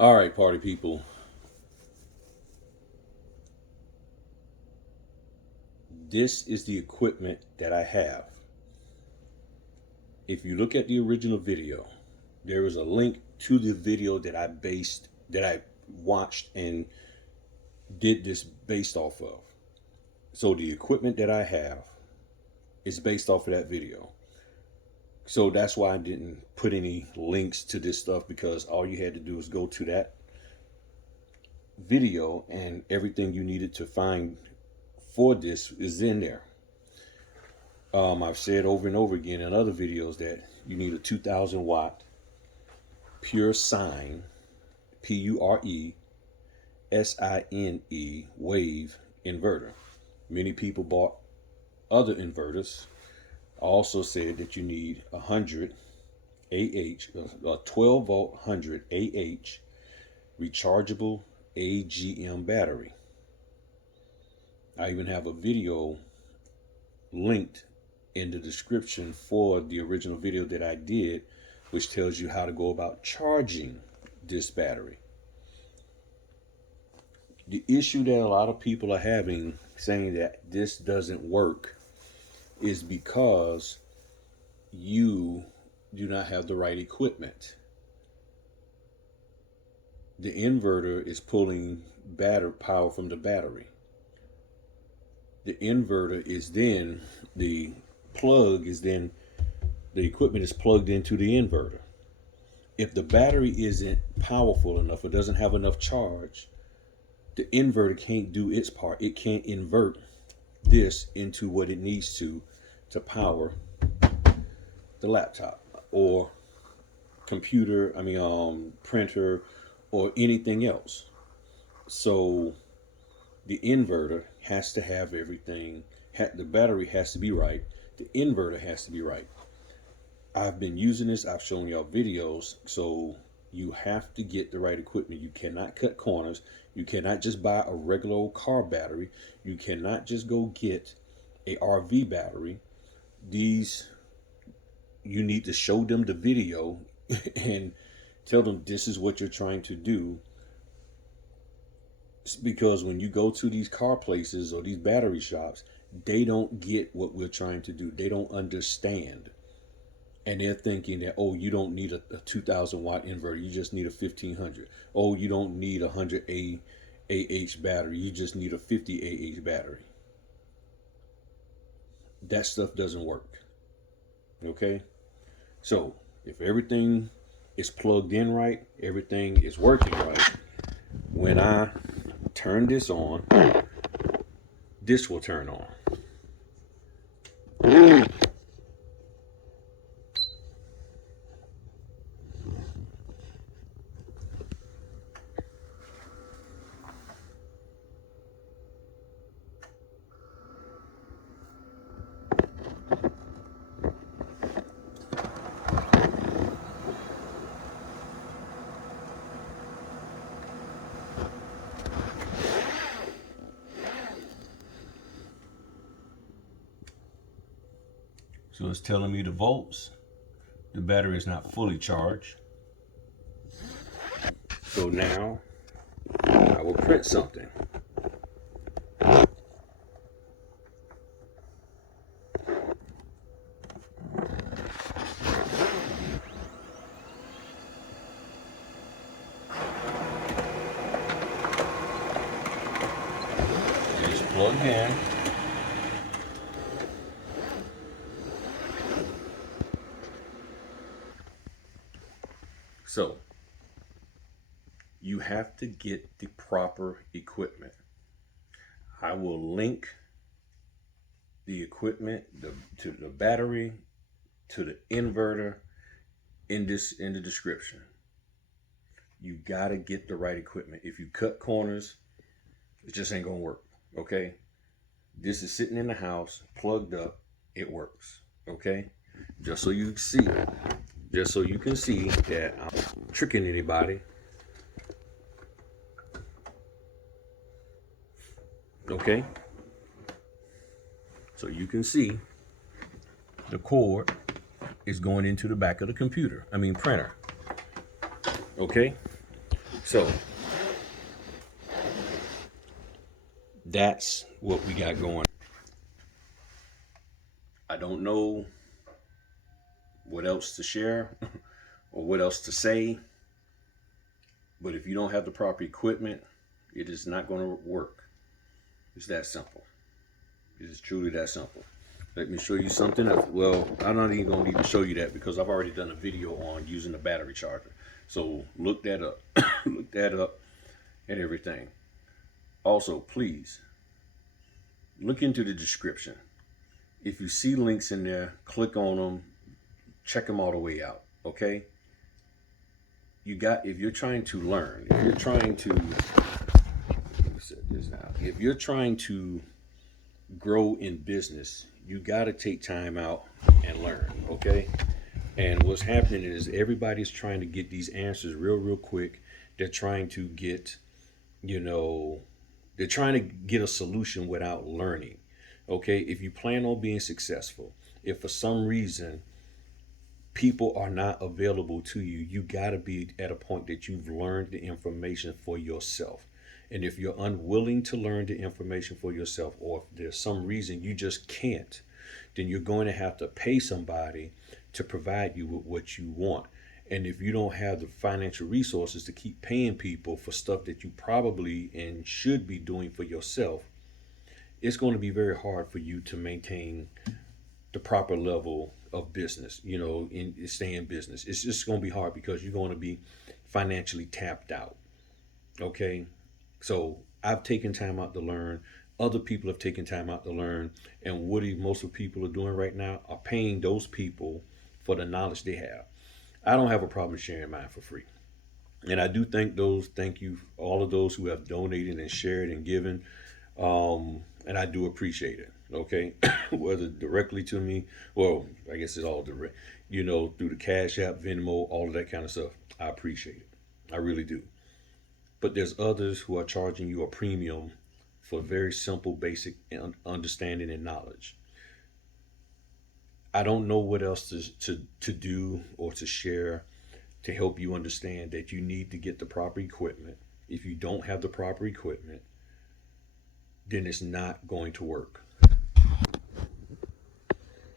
All right, party people. This is the equipment that I have. If you look at the original video, there is a link to the video that I watched and did this based off of. So the equipment that I have is based off of that video. So that's why I didn't put any links to this stuff, because all you had to do is go to that video and everything you needed to find for this is in there. I've said over and over again in other videos that you need a 2000 watt pure sine, PURESINE wave inverter. Many people bought other inverters. I also said that you need 100 AH, a 12 volt 100 AH rechargeable AGM battery. I even have a video linked in the description for the original video that I did, which tells you how to go about charging this battery. The issue that a lot of people are having saying that this doesn't work is because you do not have the right equipment. The inverter is pulling power from the battery. The inverter is then the equipment is plugged into the inverter. If the battery isn't powerful enough or doesn't have enough charge, the inverter can't do its part. It can't invert this into what it needs to power the laptop or computer, printer, or anything else. So the inverter has to have everything. The battery has to be right. The inverter has to be right. I've been using this. I've shown y'all videos. So you have to get the right equipment. You cannot cut corners. You cannot just buy a regular old car battery. You cannot just go get a RV battery. You need to show them the video and tell them this is what you're trying to do. Because when you go to these car places or these battery shops, they don't get what we're trying to do. They don't understand. And they're thinking that, oh, you don't need a 2000 watt inverter. You just need a 1500. Oh, you don't need a 100 AH battery. You just need a 50 AH battery. That stuff doesn't work. Okay? So if everything is plugged in right, everything is working right, when I turn this on, this will turn on. So it's telling me the volts. The battery is not fully charged. So now I will print something. It's plugged in. So you have to get the proper equipment. I will link the equipment to the battery, to the inverter in the description. You gotta get the right equipment. If you cut corners, it just ain't gonna work. Okay? This is sitting in the house, plugged up, it works. Okay? Just so you see, just so you can see that I'm not tricking anybody. Okay? So you can see the cord is going into the back of the printer. Okay? So that's what we got going. I don't know what else to share or what else to say, but if you don't have the proper equipment, it is not going to work. It's that simple. It is truly that simple. Let me show you something else. Well, I'm not even going to need to show you that because I've already done a video on using the battery charger. So look that up. Look that up and everything. Also, please look into the description. If you see links in there, click on them, check them all the way out. Okay? If you're trying to learn, if you're trying to, let me set this now. If you're trying to grow in business, you got to take time out and learn. Okay? And what's happening is everybody's trying to get these answers real quick. They're trying to get, you know, they're trying to get a solution without learning. Okay? If you plan on being successful, if for some reason people are not available to you, you got to be at a point that you've learned the information for yourself. And if you're unwilling to learn the information for yourself, or if there's some reason you just can't, then you're going to have to pay somebody to provide you with what you want. And if you don't have the financial resources to keep paying people for stuff that you probably and should be doing for yourself, it's going to be very hard for you to maintain the proper level of business, stay in business. It's just going to be hard because you're going to be financially tapped out. Okay. So I've taken time out to learn. Other people have taken time out to learn. And what most of the people are doing right now are paying those people for the knowledge they have. I don't have a problem sharing mine for free. And I do thank you, all of those who have donated and shared and given. And I do appreciate it. Okay. Whether directly to me, well, I guess it's all direct, through the Cash App, Venmo, all of that kind of stuff. I appreciate it. I really do. But there's others who are charging you a premium for very simple, basic understanding and knowledge. I don't know what else to do or to share to help you understand that you need to get the proper equipment. If you don't have the proper equipment, then it's not going to work.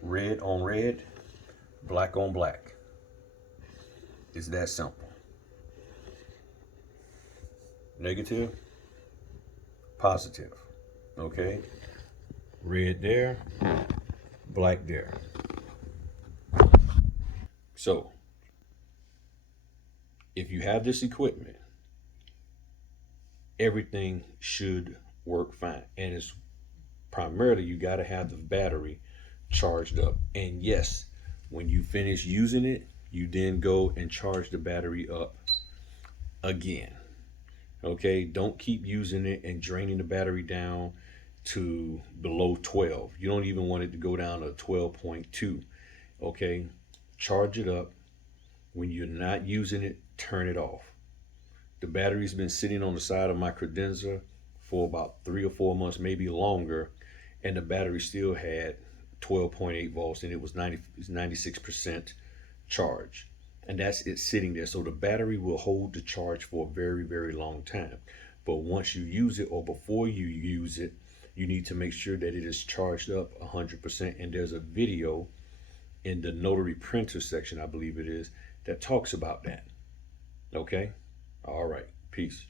Red on red, black on black. It's that simple. Negative, positive. Okay? Red there, black there. So, if you have this equipment, everything should work fine. And it's primarily you got to have the battery charged up. And yes, when you finish using it, you then go and charge the battery up again. Okay, don't keep using it and draining the battery down to below 12. You don't even want it to go down to 12.2. Okay, charge it up. When you're not using it, turn it off. The battery's been sitting on the side of my credenza for about 3 or 4 months, maybe longer, and the battery still had 12.8 volts and it was 96% charge. And that's it sitting there. So the battery will hold the charge for a very long time. But once you use it or before you use it, you need to make sure that it is charged up 100%. And there's a video in the notary printer section, I believe it is, that talks about that. Okay? All right. Peace.